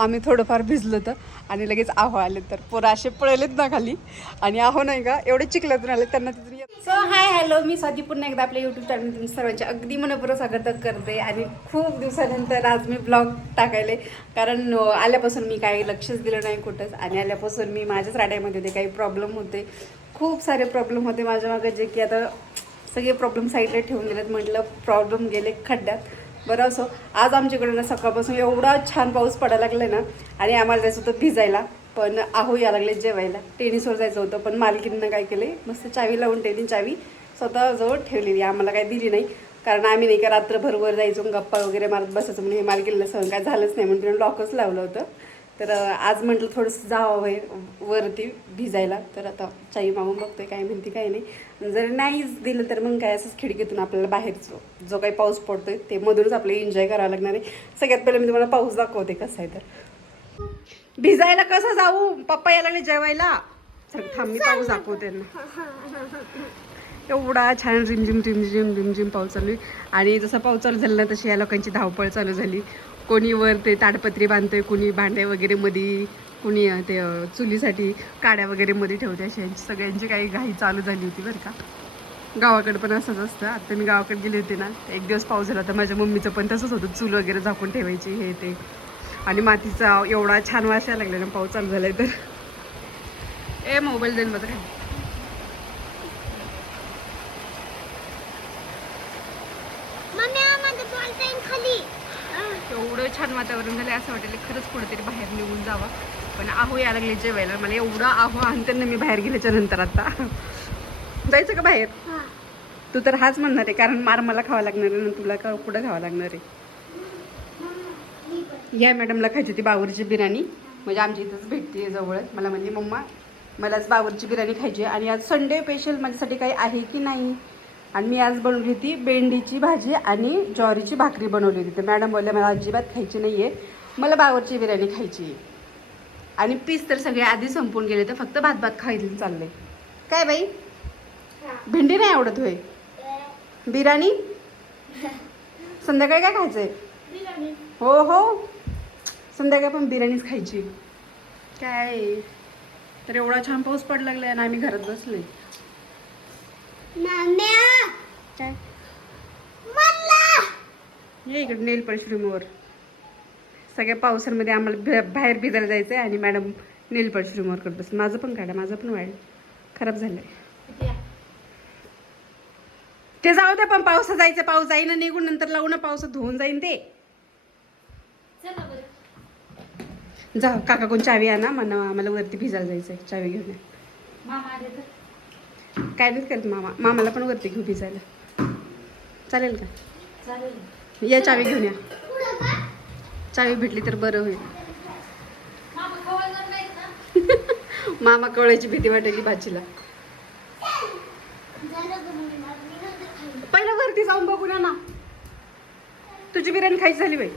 आम्ही थोडंफार भिजलो तर आणि लगेच आहो आले तर पोरं असे पळलेत ना खाली आणि आहो नाही का एवढे चिखलातून आले त्यांना तिथून. सो हाय हॅलो, मी स्वाती पुन्हा एकदा आपल्या यूट्यूब चॅनल तुमच्या सर्वांचे अगदी मनपूर्वक स्वागत करते. आणि खूप दिवसानंतर आज मी ब्लॉग टाकायले कारण आल्यापासून मी काही लक्षच दिलं नाही कुठंच. आणि आल्यापासून मी माझ्याच राड्यामध्ये होते, काही प्रॉब्लेम होते, खूप सारे प्रॉब्लेम होते माझ्या मागे, जे की आता सगळे प्रॉब्लेम साईडला ठेवून दिलेत. म्हटलं प्रॉब्लेम गेले खड्ड्यात. बरं असो, आज आमच्याकडे ना सकाळपासून एवढा छान पाऊस पडायला लागला ना आणि आम्हाला जायचं होतं भिजायला, पण आहो या लागले जेवायला. टेनिसवर जायचं होतं, पण मालकीनं काय केले, मस्त चावी लावून टेनिस चावी स्वतःजवळ ठेवलेली, आम्हाला काही दिली नाही. कारण आम्ही नाही का रात्रभर वर जायचो गप्पा वगैरे मारत बसायचं, म्हणून हे मालकीला सहन काय झालंच नाही म्हणून तिने लॉकच लावलं होतं. तर आज म्हटलं थोडंसं जावं वरती भिजायला. तर आता चाई मागून बघतोय काय म्हणते काय नाही. जर नाहीच दिलं तर मग काय असंच खिडकीतून आपल्याला बाहेरचं जो काही पाऊस पडतोय ते मधूनच आपल्याला एन्जॉय करावं लागणार आहे. सगळ्यात पहिले मी तुम्हाला पाऊस दाखवते कसा आहे. तर भिजायला कसं जाऊ, पप्पा यायला लागले जेवायला. सर थांब, मी पाऊस दाखवते ना. एवढा छान रिमझिम रिमझिम रिमझिम पाऊस चालू आहे. आणि जसा पाऊस चालू झाला ना तशी या लोकांची धावपळ चालू झाली. कोणी वर ते ताडपत्री बांधतोय, कोणी भांडे वगैरे मध्ये, कोणी ते चुलीसाठी काड्या वगैरे मध्ये ठेवते. अशी सगळ्यांची काही घाई चालू झाली होती बरं का. गावाकडे पण असंच असतं. आता मी गावाकडे गेले होते ना, एक दिवस पाऊस झाला तर माझ्या मम्मीचं पण तसंच होतं, चूल वगैरे झाकून ठेवायची हे ते. आणि मातीचा एवढा छान वास यायला लागला ना पाऊस चालू झालाय तर. ए मोबाईल देऊन बघ. एवढं छान वातावरण झालं, असं वाटेल खरंच कुठेतरी बाहेर निघून जावं. पण आहो यायला लागले जेवायला. मला एवढं आव्हान त्यांना मी बाहेर गेल्याच्या नंतर. आता जायचं का बाहेर? तू तर हाच म्हणणार आहे, कारण मार मला खावा लागणार आहे ना, तुला का कुठं खावं लागणार आहे. या मॅडमला खायची होती बावरची बिर्याणी, म्हणजे आमच्या इथंच भेटते जवळच. मला म्हणली मम्मा मलाच बावरची बिर्याणी खायची आणि आज संडे स्पेशल माझ्यासाठी काही आहे की नाही. आणि मी आज बनवली होती भेंडीची भाजी आणि ज्वारीची भाकरी बनवली होती. तर मॅडम बोलल्या मला अजिबात खायची नाही आहे, मला बावरची बिर्याणी खायची आहे. आणि पीस तर सगळे आधी संपून गेले, तर फक्त भात भात खायला चाललंय. काय बाई, भेंडी नाही आवडत होय? बिर्याणी संध्याकाळी काय खायचंय? हो हो, संध्याकाळी पण बिर्याणीच खायची. काय तर एवढा छान पाऊस पडायला लागलाय आणि आम्ही घरात बसलोय. काय ये इकडे नेल पॉलिश रूमवर. सगळ्या पावसामध्ये आम्हाला बाहेर भिजायला जायचं आहे आणि मॅडम नेल पॉलिश रूमवर करत बस. माझं पण काढा, माझं पण वाईल खराब झालंय. ते जाऊ दे, पण पावसात जायचं, पाऊस जाईना निघून नंतर लावू ना, पावसात धुवून जाईन ते. जा काका कोण चावी आणा, म्हणा आम्हाला वरती भिजायला जायचंय, चावी घेऊन या. काय नाही करत मामा, मामाला पण वरती घेऊ भिजायला. चालेल का? चालेल, या चावी घेऊन या. चावी भेटली तर बरं होईल. मामा कवळ्याची भीती वाटायची भाजीला. पहिलं वरती जाऊन बघू ना. तुझी बिर्याणी खायची झाली बाई.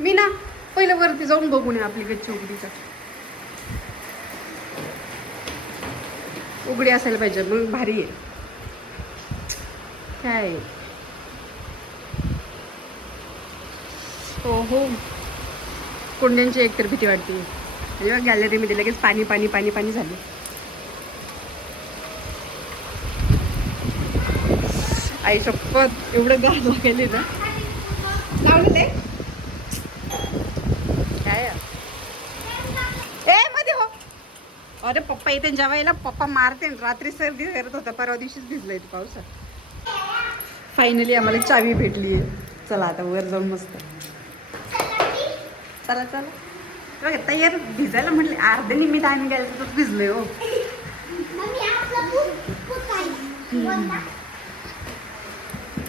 मी ना पहिलं वरती जाऊन बघू नये आपली गच्ची उघडीचा. उघडी असायला पाहिजे मग भारी आहे. काय हो हो, कोंड्यांची एकतर भीती वाटते. आणि गॅलरीमध्ये लगेच पाणी पाणी पाणी पाणी झाले. आई शपथ एवढं गार गेले ना लावलेले. काय ए मध्ये हो. अरे पप्पा येते जेवायला, पप्पा मारते. रात्री सर्दी करत होता, परवा दिवशीच भिजलाय पावसात. फायनली आम्हाला चावी भेटली आहे. चला आता वर जाऊन मस्त. चला चला बघा तयार भिजायला म्हटले, अर्धे निमित्त आम्ही गेलो तर भिजलोय हो.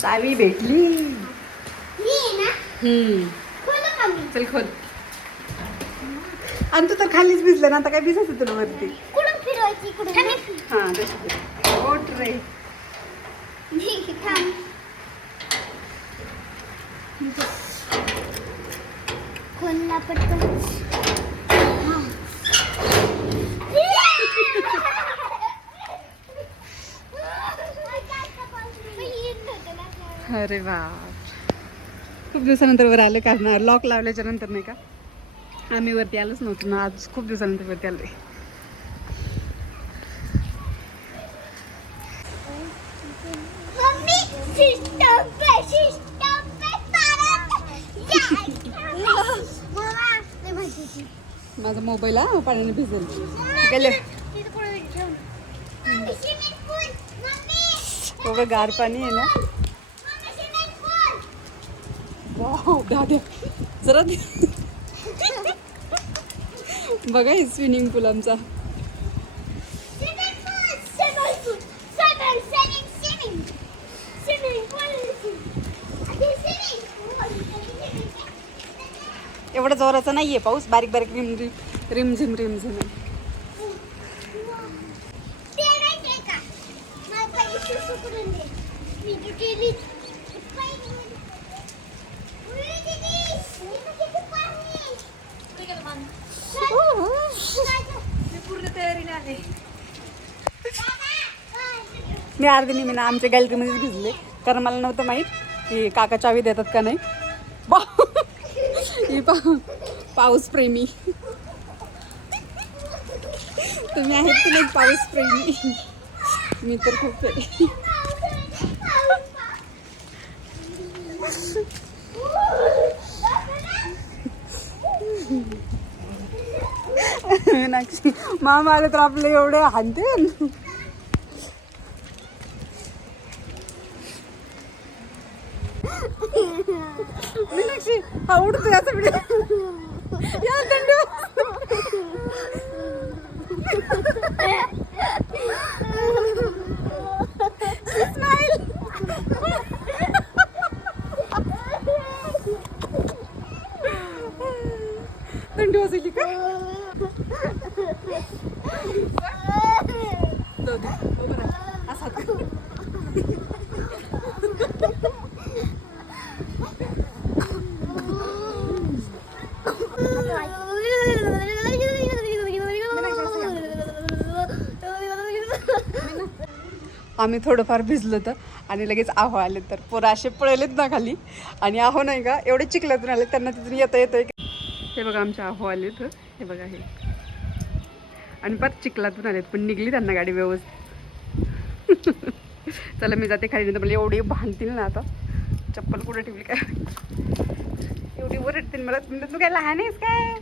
चावी भेटली. चल खोल. आणि तू तर खालीच भिजलं ना, आता काय भिजायचं तुला वरती? हा तशी ओट रे. खोलला पटकन. अरे वा, खूप दिवसानंतर वर आलं, कारण लॉक लावल्याच्या नंतर नाही का आम्ही वरती आलोच नव्हतो ना, आज खूप दिवसानंतर वरती आलोय. मम्मी सिस्टम पे मम्मा ते माहिती माझा मोबाईल हा पाण्याने भिजेल. गेले एवढं गार पाणी आहे ना. वाव, द्या जरा दे. बघा हे स्विमिंग पूल आमचा. एवढा जोराचा नाहीये पाऊस, बारीक बारीक रिमझिम रिमझिम आहे. पूर्ण तयारीने आले. मी अर्धी मी ना आमच्या गॅलरीमध्येच भिजले, कारण मला नव्हतं माहीत की काका चावी देतात का नाही. ही पाऊस प्रेमी. तुम्ही आहेत की नाही पाऊस प्रेमी? मी तर खूप आहे. मीनाक्षी मामा आले तर आपले एवढे हानते. मीनाक्षी हा उडतो याचा व्हिडिओ. या दंडू. स्माइल. दंडू वाजली का? जाऊ दे. हो बरं. असा आम्ही थोडंफार भिजलो तर आणि लगेच आहो आले तर पोरं असे पळलेत ना खाली. आणि आहो नाही का एवढे चिखलातून आले, त्यांना तिथून येता येतं. हे बघा आमचे आहो आले तर हे बघा हे. आणि परत चिखलातून आलेत पण निघली त्यांना गाडी व्यवस्थित. चला मी जाते खाली, नाही तर मला एवढी भांडतील ना आता. चप्पल कुठे ठेवली काय एवढी ओरडतील मला. तू काय लहान आहेस काय?